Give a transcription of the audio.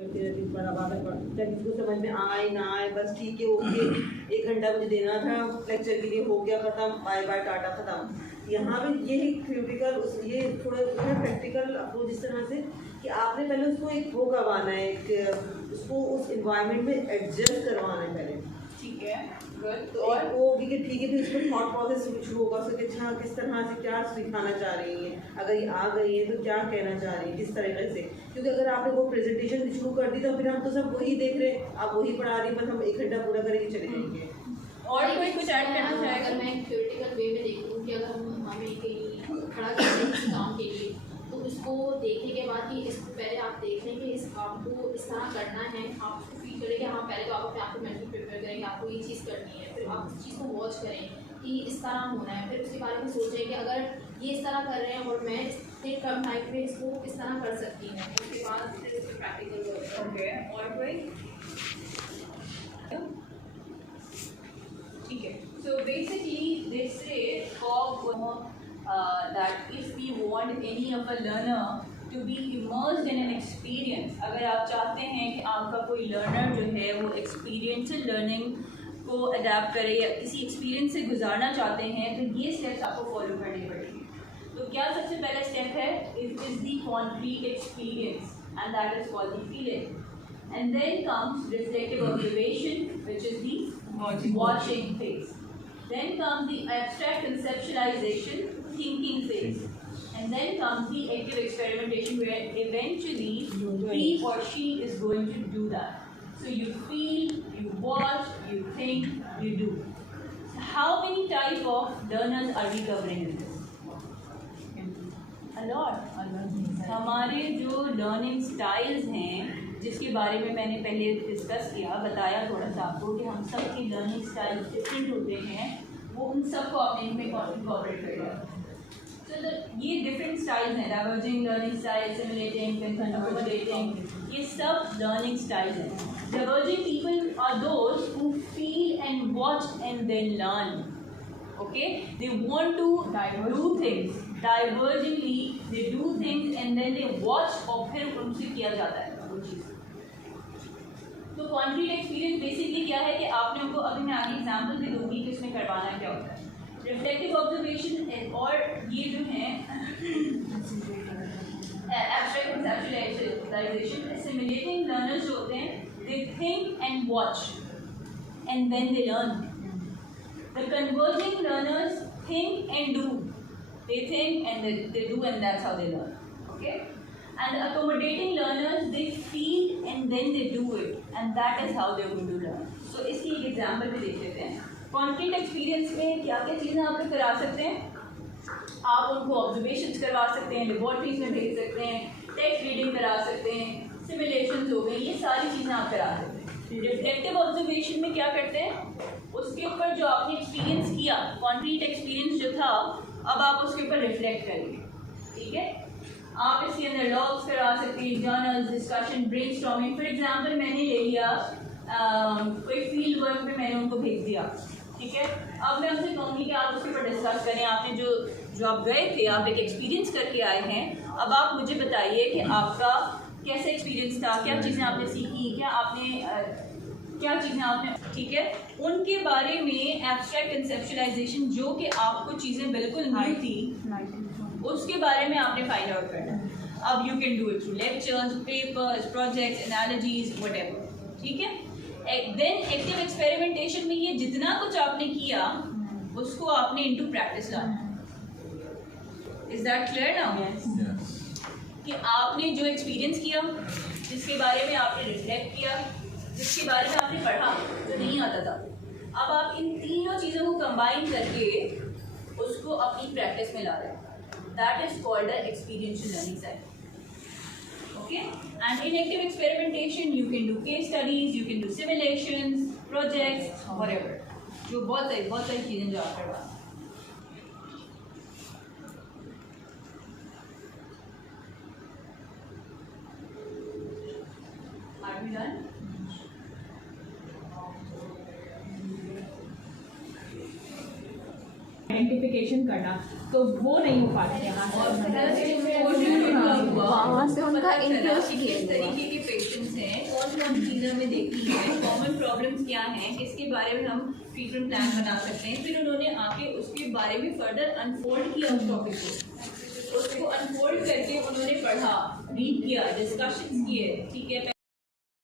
करती रहती हूँ, बराबर चाहे किसी को समझ में आए ना आए, बस ठीक है ओके, 1 घंटा मुझे देना था लेक्चर के लिए, हो गया खत्म, बाय बाय टाटा खत्म। यहाँ भी यही थ्योरिटिकल ये थोड़ा प्रैक्टिकल अप्रोच इस तरह से कि आपने पहले उसको एक वो करवाना है, एक उसको उस इन्वायरमेंट में एडजस्ट करवाना है पहले, ठीक है गुड। तो और वो होगी कि ठीक है फिर इसको थॉट प्रोसेस शुरू होगा उसको कि अच्छा किस तरह से क्या सिखाना चाह रही है, अगर ये आ गई है तो क्या कहना चाह रही है किस तरीके से, क्योंकि अगर आपने वो प्रेजेंटेशन शुरू कर दी तो फिर हम तो सब वही देख रहे हैं, आप वही पढ़ा रही, बस हम 1 घंटा पूरा करके चले जाएंगे। और कोई कुछ ऐड करना अगर चाहेगा? मैं थ्योरेटिकल वे में देखूँ कि अगर हमें कहीं खड़ा करते हैं किसी काम के लिए, तो उसको देखने के बाद कि इसको पहले आप देख लें कि इस काम को इस तरह करना है, आप उसको फील करें कि हाँ पहले तो आप अपने आप को मेंटली प्रिपेयर करें कि आपको ये चीज़ करनी है, फिर आप उस चीज़ को वॉच करें कि इस तरह होना है, फिर उसके बारे में सोचें कि अगर ये इस तरह कर रहे हैं और मैं इतने कम टाइम में इसको किस तरह कर सकती हूँ, उसके बाद फिर इसको प्रैक्टिकल वर्क। ओके और कोई? ठीक है, so basically they say that if we want any of a learner to be immersed in an experience, अगर आप चाहते हैं कि आपका कोई लर्नर जो है वो एक्सपीरियंशियल लर्निंग को अडेप्ट करे या किसी एक्सपीरियंस से गुजारना चाहते हैं, तो ये स्टेप्स आपको फॉलो करने पड़ेंगे। तो क्या सबसे पहला स्टेप है, is the concrete experience and that is called the feeling, and then comes reflective observation, which is the watching phase. Then comes the abstract conceptualization, thinking phase, and then comes the active experimentation, where eventually he or she is going to do that. So you feel, you watch, you think, you do. So how many type of learners are we covering in this? A lot. हमारे जो learning styles हैं, जिसके बारे में मैंने पहले discuss किया, बताया थोड़ा सा आपको कि हम सब की लर्निंग स्टाइल्स डिफरेंट होते हैं, वो उन सबको आपने इनमें इनकॉर्पोरेट कर लिया। तो ये डिफरेंट स्टाइल्स हैं, diverging learning style, simulating, consolidating, ये सब लर्निंग स्टाइल्स हैं। Diverging people are those who feel and watch and then learn. Okay, they want to do things divergently, they do things and then they watch और फिर उनसे किया जाता है वो चीज़। तो कॉन्क्रीट एक्सपीरियंस बेसिकली क्या है कि आपने उनको, अभी मैं आगे एग्जांपल भी दूंगी कि उसमें करवाना क्या होता है। रिफ्लेक्टिव ऑब्जर्वेशन और ये जो है एब्स्ट्रैक्ट कंसेप्चुअलाइजेशन, सिमुलेटिंग लर्नर्स जो होते हैं, they think and watch and then they learn. The converging learners think and do. They think and they do, and that's how they learn. Okay? And the accommodating learners, they feel and then they do it, and that is how they're going to learn. So इसकी एक example भी देख लेते हैं। Concrete experience में क्या क्या चीज़ें आप लोग करा सकते हैं? आप उनको ऑब्जर्वेशंस करवा सकते हैं, लेबॉर्ट्रीज में भेज सकते हैं, टेक्स्ट रीडिंग करा सकते हैं, सिमुलेशंस हो गई, ये सारी चीज़ें आप करा सकते हैं। रिफ्लेक्टिव ऑब्जर्वेशन में क्या करते हैं, उसके ऊपर जो आपने एक्सपीरियंस किया, कॉन्क्रीट एक्सपीरियंस जो था, अब आप उसके ऊपर रिफ्लेक्ट करेंगे। ठीक है, आप इसके अंदर लॉग्स करा सकते हैं, journals, discussion, brainstorming. For example मैंने ले लिया कोई फील्ड वर्क में मैंने उनको भेज दिया, ठीक है, अब मैं उनसे कहूँगी कि आप उसके ऊपर डिस्कस करें। आपने जो आप गए थे, आप एक एक्सपीरियंस करके आए हैं, अब आप मुझे बताइए कि आपका कैसा एक्सपीरियंस था, क्या चीज़ें आपने सीखी, क्या चीज़ें आपने, ठीक है, उनके बारे में एब्स्ट्रैक्ट कंसेप्चुलाइजेशन, जो कि आपको चीज़ें बिल्कुल न्यू थी, उसके बारे में आपने फाइंड आउट करना है। अब you can do it through lectures, papers, projects, analogies, whatever. ठीक है, देन एक्टिव एक्सपेरिमेंटेशन में ये जितना कुछ आपने किया उसको आपने इनटू प्रैक्टिस लाना। Is that clear now? कि आपने जो एक्सपीरियंस किया, जिसके बारे में आपने रिफ्लेक्ट किया, जिसके बारे में आपने पढ़ा जो नहीं आता था, अब आप इन तीनों चीज़ों को कंबाइन करके उसको अपनी प्रैक्टिस में ला रहे हैं। That is called the experiential learning cycle. Okay, and in active experimentation you can do case studies, you can do simulations, projects, whatever, जो बहुत सारी चीज़ें जो आप करवा। Are we done? आइडेंटिफिकेशन करना तो वो नहीं हो पाता यहाँ वहाँ से उनका इंटरेस्ट किस तरीके के पेशेंट्स हैं, कौन कौन सी चीज़ें हमें देखनी है, कॉमन प्रॉब्लम्स क्या हैं, किसके बारे में हम ट्रीटमेंट प्लान बना सकते हैं। फिर उन्होंने आके उसके बारे में फर्दर अनफोल्ड किया उस टॉपिक को, उसको अनफोल्ड करके उन्होंने पढ़ा, रीड किया, डिस्कशन किए, ठीक है।